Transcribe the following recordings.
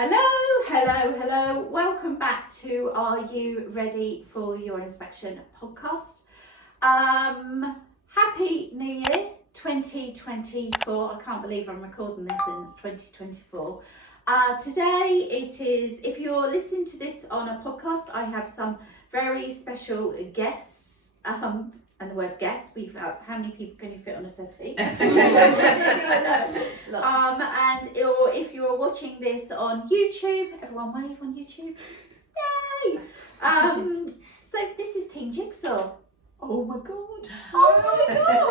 Hello. Welcome back to Are You Ready for Your Inspection podcast. Happy New Year 2024. I can't believe I'm recording this and it's 2024. Today it is, if you're listening to this on a podcast, I have some very special guests. And the word guest, how many people can you fit on a settee? And if you're watching this on YouTube, everyone wave on YouTube. Yay! So this is Team Jigsaw. Oh my god.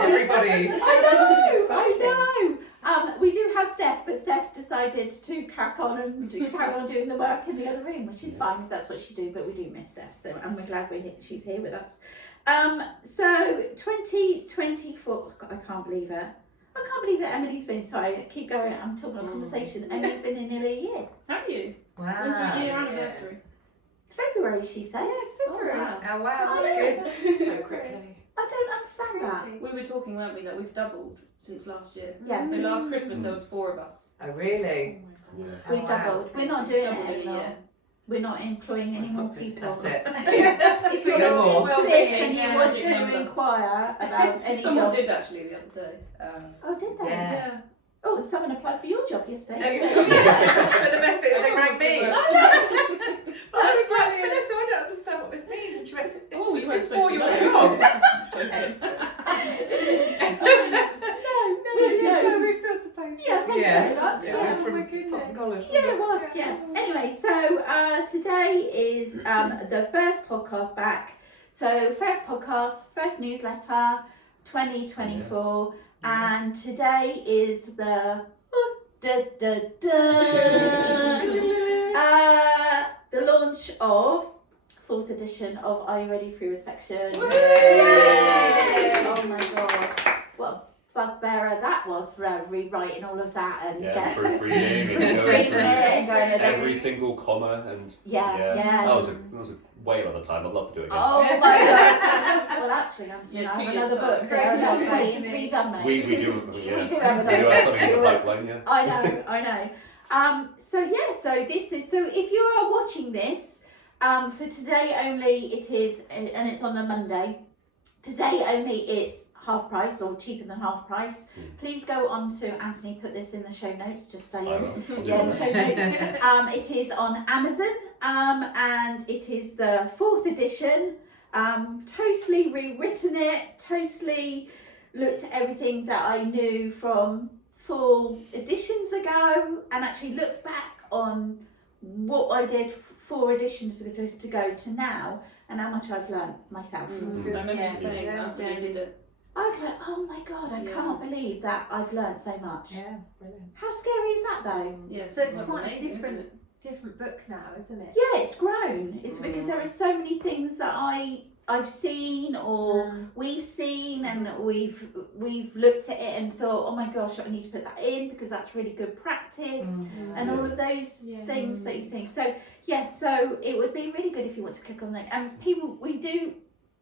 Everybody. I know. We do have Steph, but Steph's decided to carry on doing the work in the other room, which is fine if that's what she do, but we do miss Steph, and we're glad she's here with us. So 2024, I can't believe it. I can't believe that Emily's been, sorry, keep going, I'm talking about conversation. Emily's been in nearly a year. Have you? Wow. When's your year anniversary? February, she said. Yeah, it's February. Oh wow, Oh, that's good. So quickly. I don't understand that. We were talking, weren't we, that we've doubled since last year. Yeah. So last Christmas there was 4 of us. Oh really? We've wow. doubled. We're not doing Doubled it in a anymore. year. We're not employing any more people. That's it. If you're No listening more. to this and you Yeah, want just to remember. inquire about any Someone jobs. did actually the other day. Oh, did they? Yeah. Oh, someone applied for your job yesterday. But the best bit is they rang me. But I was like, Vanessa, I don't understand what this means. And she went, Oh, you weren't it's for supposed to your know. job. No. So we filled the post. Yeah, thanks very much. Yeah, Yeah. it was from Top College. Yeah, it was, yeah. Anyway, so today is the first podcast back. So first podcast, first newsletter, 2024. And today is the the launch of 4th edition of Are You Ready for Your Inspection? Yay! Oh my god. Well, bugbearer that was for rewriting all of that and proofreading and reading it and going over every single comma and yeah. That was a whale of a time. I'd love to do it again. Oh my god. Well, actually, Anthony, Yeah, I 2 have years another time. book there and that's waiting to be done, mate. We do. We do have We do have another something in the pipeline. Yeah. I know. So if you are watching this, for today only it is, and it's on a Monday. Today only it's half price or cheaper than half price. Please go on to Anthony. Put this in the show notes. Just saying. Yeah, the show notes. It is on Amazon, and it is the 4th edition. Totally rewritten it. Totally looked at everything that I knew from 4 editions ago, and actually looked back on what I did 4 editions to go to now, and how much I've learned myself. I remember you saying that when you did it. I was like, oh my god, I can't believe that I've learned so much. Yeah, it's brilliant. How scary is that though? Yeah, So it's that's quite amazing, a isn't it? different book now, isn't it? Yeah, it's grown. It's because there are so many things that I've seen or we've seen, and we've looked at it and thought, oh my gosh, I need to put that in because that's really good practice, and all of those things that you see. So so it would be really good if you want to click on that. And we do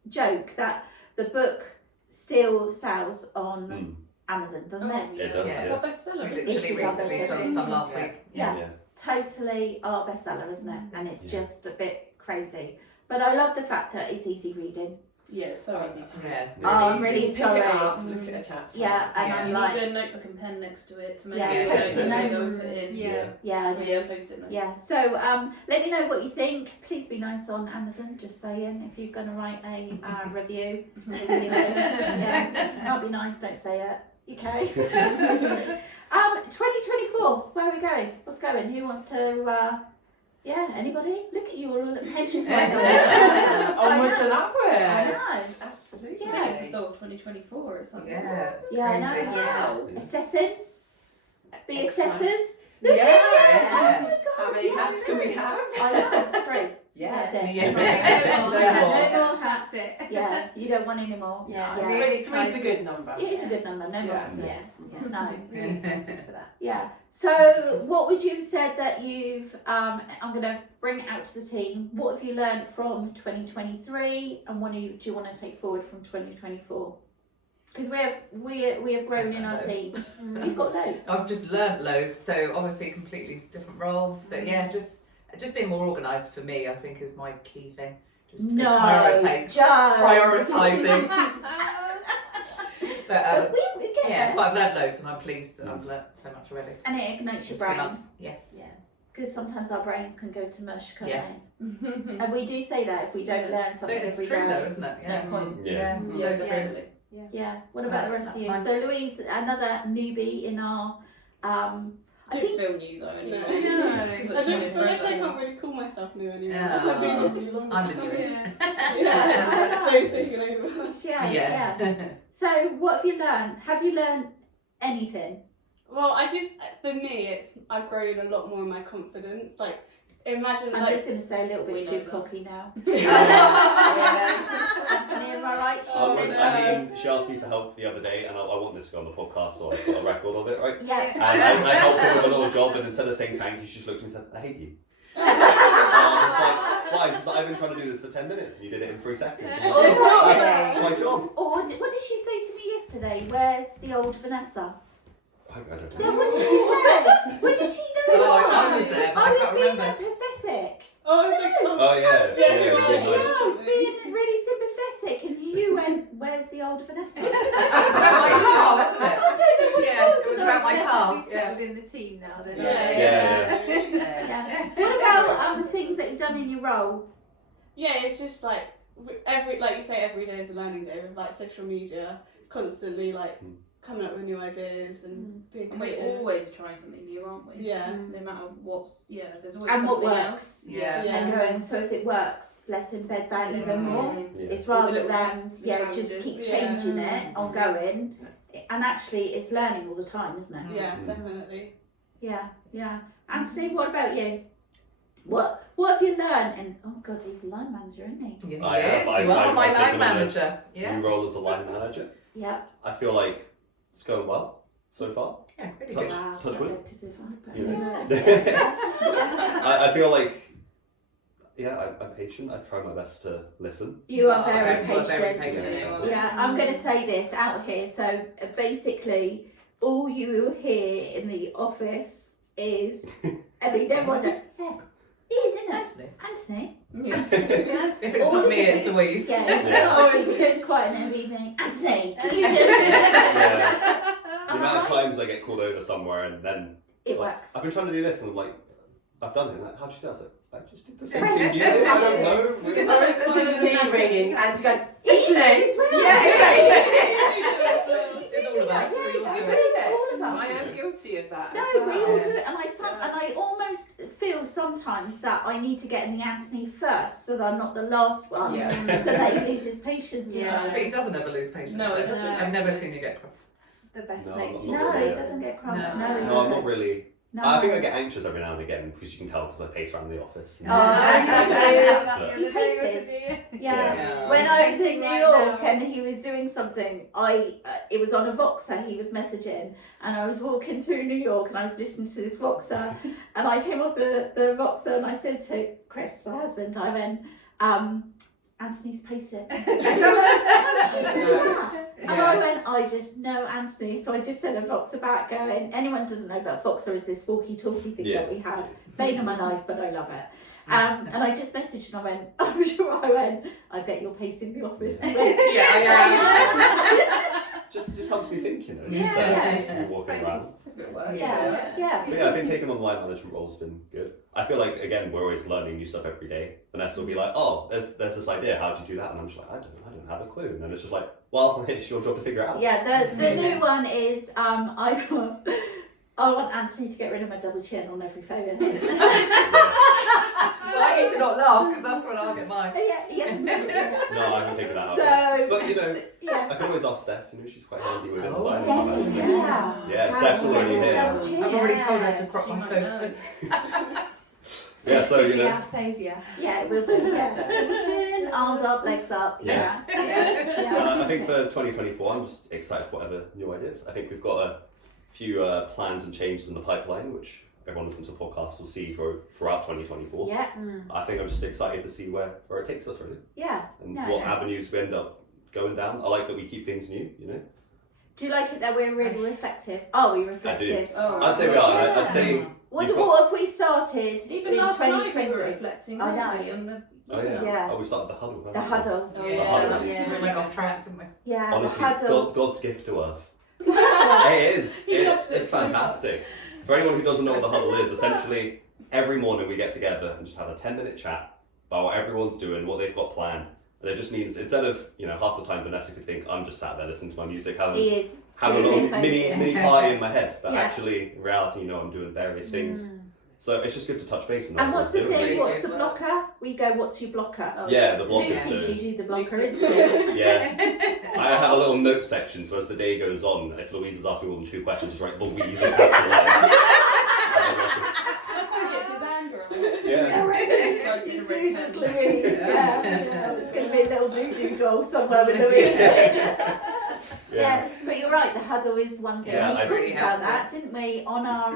joke that the book still sells on Amazon, doesn't it? It does, Yeah. It's our bestseller. We isn't it? literally It is our recently bestseller. sold some last week. Yeah. Totally our bestseller, isn't it? And it's just a bit crazy. But I love the fact that it's easy reading. Yeah, it's so easy to read. Yeah. Oh, I'm really Pick sorry. it up, look at a chat. Yeah, and Yeah. I'm You like, need a notebook and pen next to it to make Yeah, it post-it go notes. put it in. Yeah. yeah, I do. Yeah, post-it notes. Yeah, so let me know what you think. Please be nice on Amazon, just saying, if you're going to write a review. Can't be nice, don't say it. Okay. 2024, where are we going? What's going? Who wants to, anybody? Look at you all petrified. Onwards and upwards. I know. Absolutely. I think it's the thought of 2024 or something. Yeah. it's Yeah, I know. crazy. Wow. Assessing. Be Excellent. assessors. Yeah. Look at that. Oh my god. How many hats can we have? I know, 3. Yeah. That's it. Yeah. No more hats. That's it. Yeah, you don't want any more. Yeah. Yeah. Three's a good number. It is a good number, no more Yeah. hats. Yeah. No. Really excited for that. Yeah. So, what would you have said that you've? I'm going to bring it out to the team. What have you learned from 2023, and what do you want to take forward from 2024? Because we have grown in our team. You've got loads. I've just learnt loads, so obviously a completely different role. So yeah, just being more organised for me, I think, is my key thing. Just prioritising. But we get Yeah, there. but I've learnt loads, and I'm pleased that I've learnt so much already. And it ignites your In 2 brains. months. Yes. Yeah. Because sometimes our brains can go to mush, can't Yes. they? And we do say that if we don't learn So something it's every true day, though, isn't it? there's no point. Yeah. So Yeah, true. definitely. Yeah. What about the rest of you? That's So Louise, another newbie in our. I I think. don't feel new though anymore. No. It's I such don't an feel like I impression. can't really call myself new anymore. Yeah. I've been here too long. I'm the newest. Yeah. Joe's taken over. Yeah. So what have you learned? Have you learned anything? Well, for me, I've grown a lot more in my confidence. Like, imagine, I'm like, just going to say a little We bit know too that. cocky now. Yeah. Anthony, am I right? She I says mean, she asked me for help the other day, and I want this to go on the podcast, so I've got a record of it, right? Yeah. And I helped her with a little job, and instead of saying thank you, she just looked at me and said, I hate you. And I was like, why? She's like, I've been trying to do this for 10 minutes, and you did it in 3 seconds. And I was like, that's my job. Or what did she say to me yesterday? Where's the old Vanessa? I don't No, know. what did she say? What did she know? Oh, it I was there, but I I was can't being remember. pathetic. Oh, I was like, Oh, yeah. being Yeah, really you did Yeah, nice. I was being really sympathetic, and you went, "Where's the old Vanessa?" That was about my car, wasn't I it? don't know what Yeah, it was about my car. Yeah. Within the team now. Then. Yeah. What about the things that you've done in your role? Yeah, it's just like like you say, every day is a learning day with like social media, constantly like coming up with new ideas and being And we're creative. always trying something new, aren't we? Yeah. No matter there's always And what something works? else. Yeah. Yeah. And going, so if it works, let's embed that even more. Yeah. It's All the rather little than tests and just challenges. keep Yeah. changing it, ongoing, and actually it's learning all the time, isn't it? Yeah, definitely. Yeah. Anthony, what about you? What have you learned? And oh god, he's a line manager, isn't he? Yeah, I have. yes, I've- you are I've my taken line on manager. Yeah. New role as a line manager. Yeah. I feel like it's going well so far. Yeah, pretty Touch- good. Wow. touch wood. To divide, but Yeah. yeah. I feel like, I'm patient. I try my best to listen. You are Oh, very you are patient. very patient. Yeah. Yeah, I'm going to say this out here. So basically, all you will hear in the office is, and we don't want to, it is, isn't it? Anthony. Yeah. If it's not me, it's Louise. Yeah, Yeah. always it goes quiet and every evening. Anthony, can you just? Yeah. The Am I amount of right? times I get called over somewhere and then It works. I've been trying to do this and I'm like, I've done it. And like, how'd you do it? I was like, I just did the same Press thing you the did. I don't button. know. Because There's a bee ringing and to go, It's you as well. Yeah, You It's do all of that. us. We all Yeah, do it it. is all of us. I am guilty of that. No, as we well. all do it, and I almost feel sometimes that I need to get in the Anthony first, so that I'm not the last one, Yeah. so that he loses patience with Yeah. me. But he doesn't ever lose patience. No, he though. doesn't. I've never seen you get cross. The best No, I'm nature. not No, really. he doesn't get cross. No. No, he No, doesn't. I'm not really. No. I think I get anxious every now and again because you can tell because I pace around the office. And Oh, Yeah. He paces. Yeah. Yeah. When I was in New Right York now. and he was doing something, it was on a Voxer he was messaging, and I was walking through New York and I was listening to this Voxer, and I came off the Voxer and I said to Chris, my husband, I went, Anthony's pacing. And he went, "How do you do that?" And I went, I just know Anthony, so I just sent a Voxer back going, anyone doesn't know about Voxer is this walkie-talkie thing that we have. Bane of my life, but I love it. And I just messaged and I went, I'm sure I bet you're pacing the office. And he went, Yeah, I just helps me think, you know. Yeah. Just to be walking around. If it works. yeah. But yeah, I think taking on the line management role has been good. I feel like again we're always learning new stuff every day. Vanessa will be like, "Oh, there's this idea. How do you do that?" And I'm just like, "I don't have a clue." And then it's just like, "Well, it's your job to figure it out." Yeah, the new one is I want Anthony to get rid of my double chin on every photo. Well, I need to not laugh because that's when I'll get mine. Yeah, he hasn't done it yet. No, I haven't figured that out. So, But, you know, so, yeah. I can always ask Steph. You know, she's quite handy with it. Oh, design and Steph stuff. is here. Yeah, How Steph's do you get already rid of here. double chin? I've already Yeah. told her to crop She my might photo. Yeah, so Could you be know. our saviour. Yeah, it will be. Yeah. Double chin, arms up, legs up. Yeah. Yeah. I think for 2024, I'm just excited for whatever new ideas. I think we've got a few plans and changes in the pipeline, which everyone listening to the podcast will see throughout 2024. Yeah. I think I'm just excited to see where it takes us, really, Yeah. and No, what no. avenues we end up going down. I like that we keep things new, you know. Do you like it that we're really reflective? Are we reflective? Oh, I'd say we are. and I'd say What you've got- what have we started Even in last night we 2020? were reflecting, I weren't know. we? On the Oh yeah. Yeah. Oh, we started the huddle. The huddle. Oh, The yeah, huddle. that was Yeah. We really went off good. track, didn't we? Yeah, Honestly, the huddle. God's gift to Earth. The huddle. It is. He loves It's it so fantastic. For anyone who doesn't know what the huddle is, essentially every morning we get together and just have a 10-minute chat about what everyone's doing, what they've got planned. And it just means instead of, half the time Vanessa could think I'm just sat there listening to my music, having He is. a He is little in phase, mini yeah. mini party in my head. But Yeah. actually, in reality, I'm doing various things. So it's just good to touch base. And what's the doing. thing? Really What's good the work. blocker? We go, what's your blocker? Oh, Yeah, the blocker. Lucy's usually the blocker, Lucy's isn't she? Yeah. I have a little note section, so as the day goes on, if Louise has asked me more than 2 questions, just write Louise in capital letters. That's how he gets his anger out. Yeah. Writes it in She's red doodled pen. Louise. Yeah. It's going to be a little voodoo doll somewhere with Louise. Yeah, but you're right. The huddle is one thing. Yeah, We I talked really about helpful. that, didn't we, on our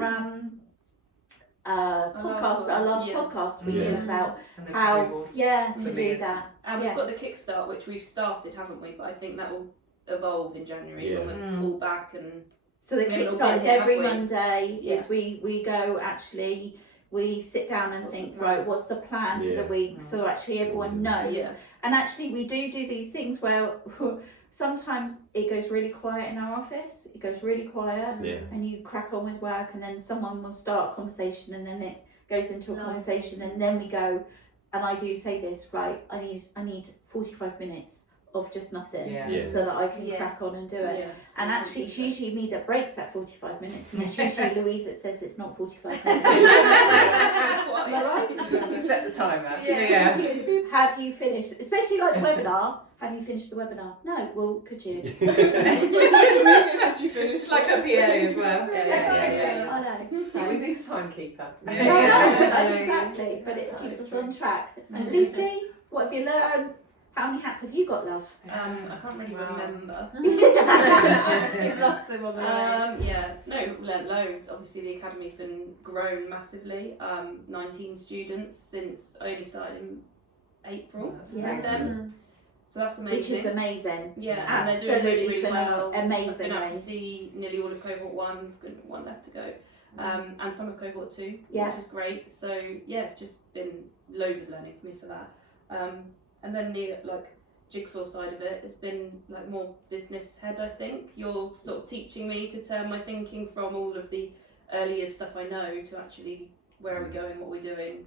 podcast? Our last Yeah. podcast, we Yeah. talked about And the how, to-do board. yeah, For to me, do it's- that. And Yeah. we've got the Kickstart, which we've started, haven't we? But I think that will evolve in January when Yeah. we're all back and So the We haven't all kickstart been is here, every have we? Monday. Yeah. Is we go actually. We sit down and What's the think, plan? right, what's the plan for Yeah. the week? So actually everyone knows. yeah. And actually, we do these things where sometimes it goes really quiet in our office. It goes really quiet, Yeah. and you crack on with work, and then someone will start a conversation, and then it goes into a conversation, and then we go. And I do say this, right? I need 45 minutes of just nothing, Yeah. Yeah. so that I can Yeah. crack on and do it. Yeah. And actually, it's usually me that breaks that 45 minutes, and it's usually Louise that says it's not 45 minutes. Am I right? Set the timer. Yeah. Have you finished? Especially like the webinar. Have you finished the webinar? No. Well, could you? What social media did you finish? Like a PA as well. Yeah. I know. So. Always need a timekeeper. No, Yeah. no, exactly. But it keeps us on track. And Lucy, what have you learned? How many hats have you got, love? I can't really Wow. remember. You've lost them on the way. Yeah, no, learnt loads. Obviously, the academy's been grown massively. 19 students since I only started in April Yeah. with them. So that's amazing. Which is amazing. Yeah, and they're doing Absolutely really, really phenomenal. well. I've been Amazing. out to see nearly all of cohort 1, we've got 1 left to go, and some of cohort 2, Yeah. which is great. So yeah, it's just been loads of learning for me for that. And then the Jigsaw side of it has been more business head. I think you're sort of teaching me to turn my thinking from all of the early years stuff I know to actually where are we going, what we're doing,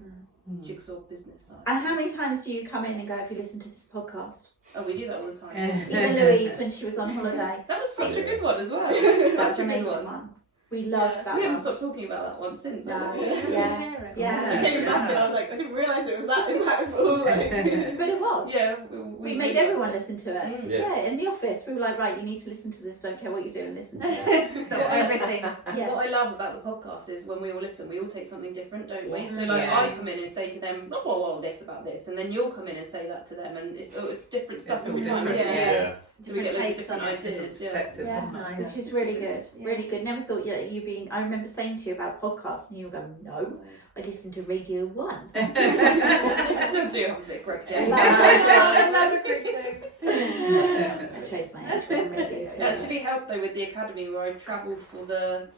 Jigsaw business side. And how many times do you come in and go, have you listened to this podcast? Oh, we do that all the time. Even Louise, when she was on holiday. That was such a good one as well. Such Such an a good amazing one. one. We loved that We haven't one. stopped talking about that one since. No. have we? Yeah. I Yeah. came back and I was like, I didn't realise it was that impactful. But it was. Yeah, We made everyone listen to it. Mm. Yeah, in the office, we were like, right, you need to listen to this, don't care what you're doing, listen to it. Stop everything. Yeah. What I love about the podcast is when we all listen, we all take something different, don't we? Yes. So Yeah. I come in and say to them, oh, this about this, and then you'll come in and say that to them, and it's different stuff It's all every time. different, isn't it? Yeah. So we get loads of Different different takes on it, ideas. Yeah. Perspectives, Yeah. isn't it? Which is really good, really good. Never thought you being. I remember saying to you about podcasts, and you were going, no, I listened to Radio 1. I still do have a bit of correct, Jane. I love a quick fix. That shows my age when Radio It 2. actually helped though with the academy where I travelled for the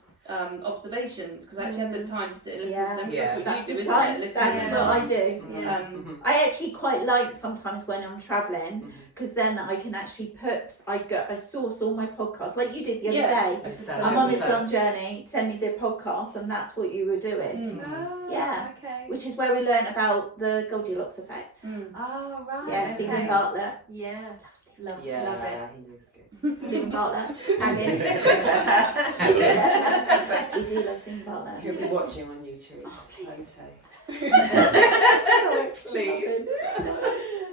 observations because I actually had the time to sit and listen to them. Yeah. That's That's what you the do, isn't time. it? Listen That's to what them. I do. Um, I actually quite like sometimes when I'm travelling because then I can actually I source all my podcasts like you did the other day. I said I'm so. on this long journey, send me the podcast, and that's what you were doing. Mm. Yeah. Okay. Which is where we learnt about the Goldilocks effect. Mm. Oh, right. Yeah, okay. Stephen Bartlett. Yeah. Love, Yeah, love it. he was good. Stephen Bartlett. Tag in. We do love Stephen Bartlett. He'll be watching on YouTube. Oh, please. Okay. So Please.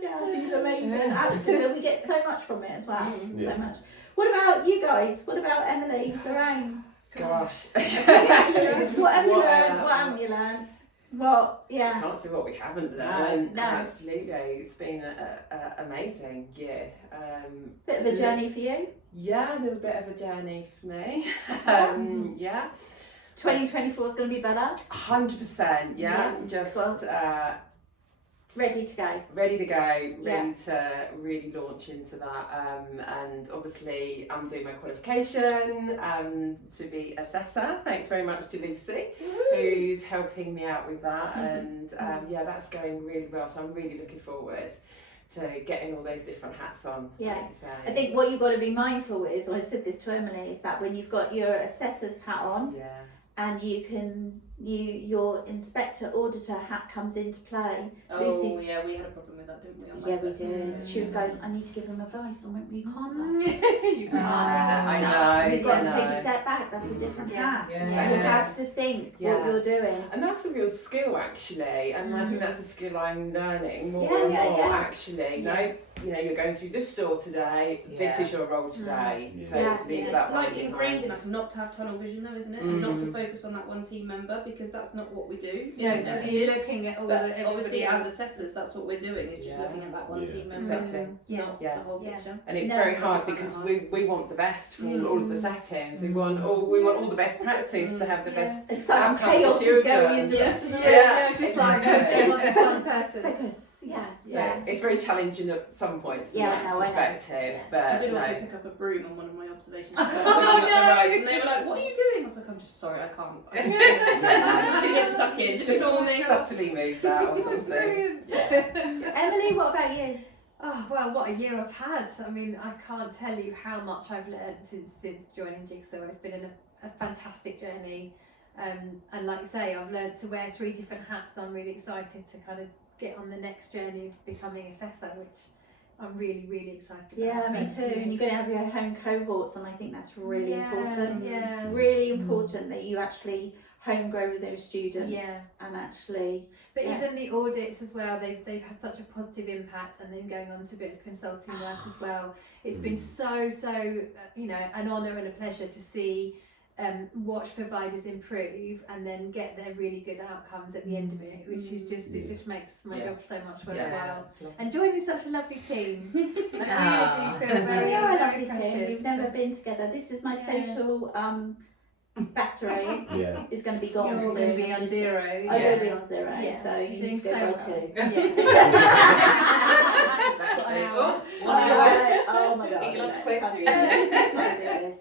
Yeah, he's amazing. Absolutely. We get so much from it as well. Mm. So Yeah. much. What about you guys? What about Emily, Lorraine? Gosh. What have you What, learned? What haven't you learned? What? I Yeah. can't say what we haven't learned. No. Absolutely. It's been a amazing year. Bit of a journey for you. Yeah, a little bit of a journey for me. Yeah. 2024 is going to be better. 100%. Yeah. Yeah, Just cool. Ready to go. Ready to go, ready Yeah. to really launch into that. And obviously, I'm doing my qualification to be assessor. Thanks very much to Lucy, who's helping me out with that. And yeah, that's going really well. So I'm really looking forward to getting all those different hats on. Yeah. like you say. I think what you've got to be mindful is, I said this to Emily, is that when you've got your assessor's hat on Yeah. and your inspector auditor hat comes into play. Oh Lucy, yeah, we had a problem with that, didn't we? On my yeah, we first did. semester? She was going, I need to give him advice. I went, well, you can't. Love. You can't. I know. You've got to I take know. a step back. That's a different Yeah. hat. Yeah. So you have to think Yeah. what you're doing. And that's a real skill, actually, and I think that's a skill I'm learning more Yeah, and yeah, more. yeah. Actually, no, you know, you're going through this store today. This Yeah. is your role today. Mm. So Yeah. leave It's that like one ingrained in behind. us not to have tunnel vision, though, isn't it? And not to Mm. focus on that one team member, because that's not what we do. Yeah, as because it you're is. looking at all But everybody obviously, as else. assessors, that's what we're doing, is just Yeah. looking at that one Yeah. team member, Exactly. not Yeah. the whole Yeah. picture. And it's No, very I hard don't find because that we want the best for Mm. all of the settings. We want all the best practice to have the best. As some Outcomes for chaos is going children. in the Yeah. rest of the Yeah. room. just like Exactly. one person. Focus. Yeah. Yeah, it's very challenging at some points from Yeah, that no, I know. perspective. Yeah. But I did no. also pick up a broom on one of my observations. Oh, So I was looking up the no. rise, and they were like, "What are you doing?" I was like, "I'm just sorry, I can't. I'm just gonna get stuck in. Just ignore me." subtly move that or something. Emily, what about you? Oh well, what a year I've had. I mean, I can't tell you how much I've learned since joining Jigsaw. It's been a fantastic journey, and like you say, I've learned to wear 3 different hats. And I'm really excited to kind of get on the next journey of becoming assessor, which I'm really, really excited Yeah, about. me too. And you're going to have your home cohorts, and I think that's really Yeah, important. Yeah. Really important that you actually home grow with those students. Yeah. And actually, But Yeah. even the audits as well, they've had such a positive impact, and then going on to a bit of consulting work as well. It's been so you know, an honour and a pleasure to see watch providers improve and then get their really good outcomes at the end of it, which is just it just makes my Yeah. job so much Yeah. worthwhile. it's lovely. And joining such a lovely team, I really do feel we very, are a very lovely precious. team. We've never been together. This is my Yeah. social battery Yeah. is going to be gone You're soon. going to be I'm on just- 0. I'm Yeah. going to be on 0, Yeah. so you You're need to doing go by so 2. well. Oh, Oh my god. Eat your lunch no, quick. can't do this, can't do this.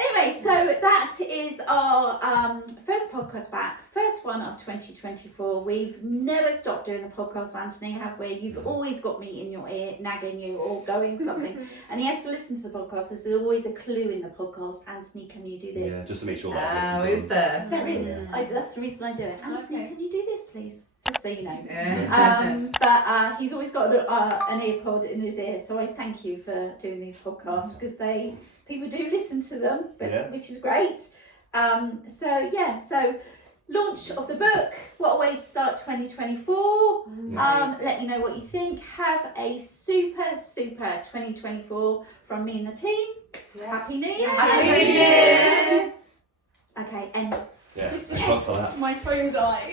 Anyway, so that is our first podcast back, first one of 2024. We've never stopped doing the podcast, Anthony, have we? You've always got me in your ear, nagging you or going something. And he has to listen to the podcast. There's always a clue in the podcast. Anthony, can you do this? Yeah, just to make sure that Oh, I listen is to there? There is. Yeah. That's the reason I do it. Anthony, Okay. can you do this, please? Just so you know. Yeah. But he's always got an ear pod in his ear, so I thank you for doing these podcasts because people do listen to them, Yeah. which is great. So launch of the book. What a way to start 2024. Let me know what you think. Have a super 2024 from me and the team. Happy New Year. Happy New Year. Okay, and Yeah. Thanks for that. My phone died.